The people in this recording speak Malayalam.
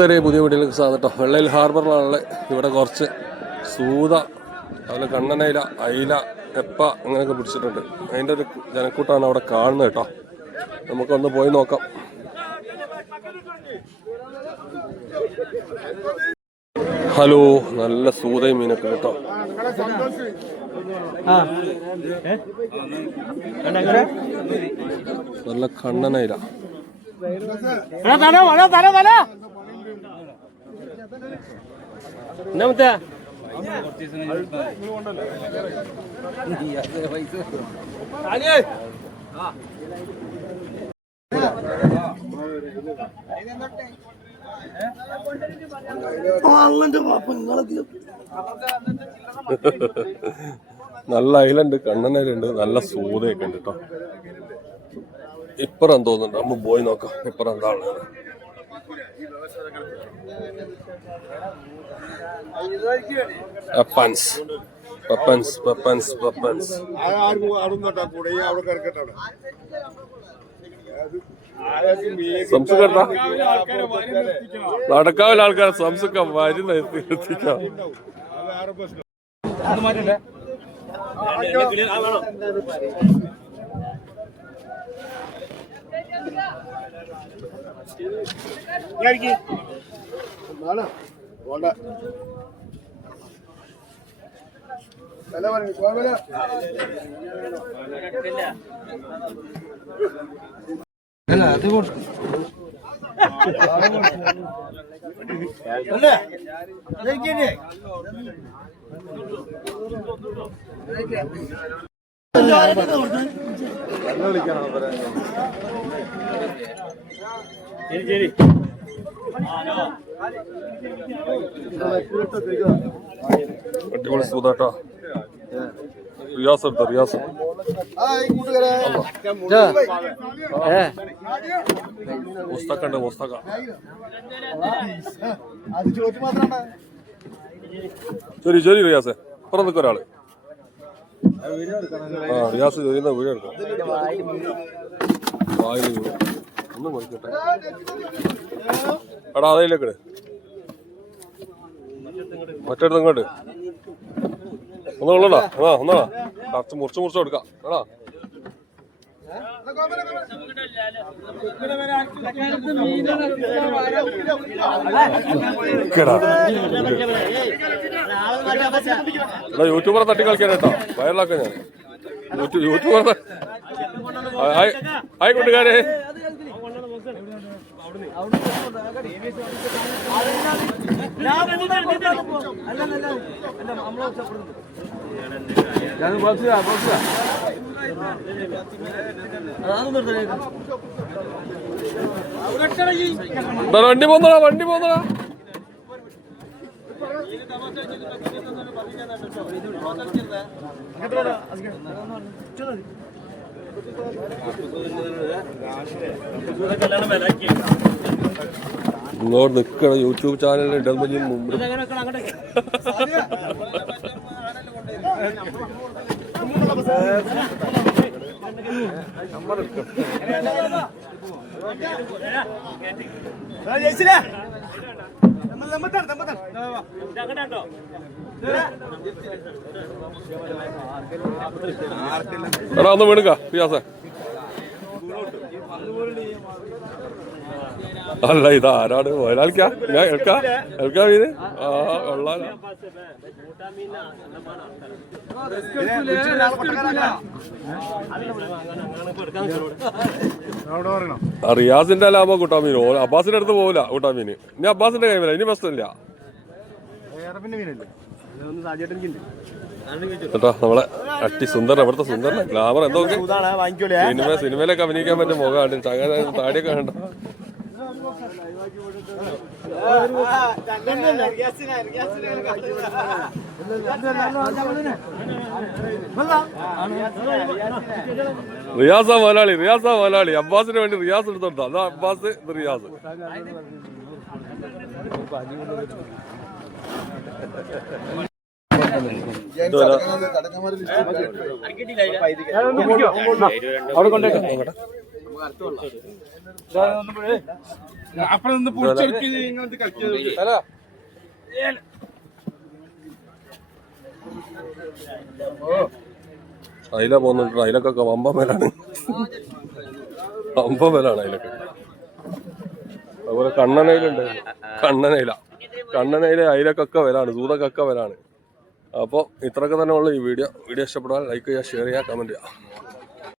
വരെ പുതിയ വീടുകളിലേക്ക് സ്വാഗതം കേട്ടോ വെള്ളയിൽ ഹാർബറിലാണുള്ളത് ഇവിടെ കുറച്ച് സൂത അതുപോലെ കണ്ണനയില അയില എപ്പ അങ്ങനെയൊക്കെ പിടിച്ചിട്ടുണ്ട്. അതിന്റെ ഒരു ജനക്കൂട്ടാണ് അവിടെ കാണുന്നത് കേട്ടോ. നമുക്കൊന്ന് പോയി നോക്കാം. ഹലോ നല്ല സൂതയും മീനൊക്കെ കേട്ടോ. നല്ല കണ്ണനയില. നല്ല ഐലൻഡ് കണ്ണനുണ്ട് നല്ല സൂതയൊക്കെ ഉണ്ട് കേട്ടോ ഇപ്പറം തോന്നുന്നുണ്ട് നമ്മൾ പോയി നോക്കാം ഇപ്പറം എന്താ ഉള്ളത് പപ്പൻസ് പപ്പൻസ് പപ്പൻസ് പപ്പൻസ് അടുന്നോട്ടാ കൂടെ ഈ അവിടെ കിടക്കട്ടെ അവിടെ ആരൊക്കെ ആൾക്കാർ സംസുക്ക വരുന്ന എത്തിക്കാം അത് വേറെ പ്രശ്നം വേണം പറഞ്ഞു കോവില അടിപൊളി സൂതാട്ടോ. റിയാസ് എടുത്ത റിയാസ്. അത് ചോദിച്ചു മാത്രം ശരി ശരി റിയാസ്. പുറം നിൽക്കും ഒരാൾ. ആ റിയാസ് ചോദിക്കുന്ന വീട് എടുക്കാം. വായിൽ വീഴും. ഒന്ന് മുറിക്കട്ടെ. എടാ അതേലേക്ക് മറ്റേടത്ത് ഇങ്ങോട്ട് ഒന്ന് ആ ഒന്നാ കറച്ച് മുറിച്ച് മുറിച്ച് കൊടുക്കാം. എടാ. എടാ യൂട്യൂബറെ തട്ടി കളിക്കാൻ കേട്ടോ. വയറിലാക്കാൻ ഞാൻ. യൂട്യൂബർ യൂട്യൂബറെ കൂട്ടുകാരെ. ഞാൻ ബോക്സ് എടാ, വണ്ടി പോന്നടാ വണ്ടി പോന്നടാ. ഇങ്ങോട്ട് നിൽക്കണം യൂട്യൂബ് ചാനലിൽ ഇടുമ്പോൾ മുമ്പ് എടാ ഒന്ന് വീണുക പിയാസേ. അല്ല ഇത് ആരാണ്? ഒരാൾക്കാ ഞാൻ മീന്? ആ കൊള്ളാലോ. റിയാസിന്റെ ലാഭം കൂട്ടാൻ മീൻ ഓ അബ്ബാസിന്റെ അടുത്ത് പോവില്ല കൂട്ടാമീന് ഇനി അബ്ബാസിന്റെ കൈമില്ല ഇനി പ്രശ്നമില്ല കേട്ടോ നമ്മളെ അട്ടി സുന്ദരൻ അവിടുത്തെ സുന്ദരൻ ഗ്ലാമർ എന്തോ ഒക്കെ വാങ്ങിക്കോളേ സിനിമ സിനിമയിലൊക്കെ അഭിനയിക്കാൻ പറ്റും മുഖമാണ് താടിയൊക്കെ കണ്ട? റിയാസ മലയാളി റിയാസ മലയാളി. അബ്ബാസിന് വേണ്ടി റിയാസ് എടുത്തോണ്ടാ അതാ അബ്ബാസ് ഇത് റിയാസ് അവിടെ കൊണ്ടേക്കാം അയില പോകുന്നുണ്ട് അയിലൊക്കെ വമ്പ മേലാണ്. വമ്പ മേലാണ് അയിലൊക്കെ. അതുപോലെ കണ്ണനയിലുണ്ട് കണ്ണനയില കണ്ണനയില അയിലക്കൊക്കെ വരാണ് സൂതക്കൊക്കെ വരാണ് അപ്പോൾ ഇത്രയൊക്കെ തന്നെ ഉള്ളു ഈ വീഡിയോ. വീഡിയോ ഇഷ്ടപ്പെടാൻ ലൈക്ക് ചെയ്യുക ഷെയർ ചെയ്യുക കമന്റ് ചെയ്യുക.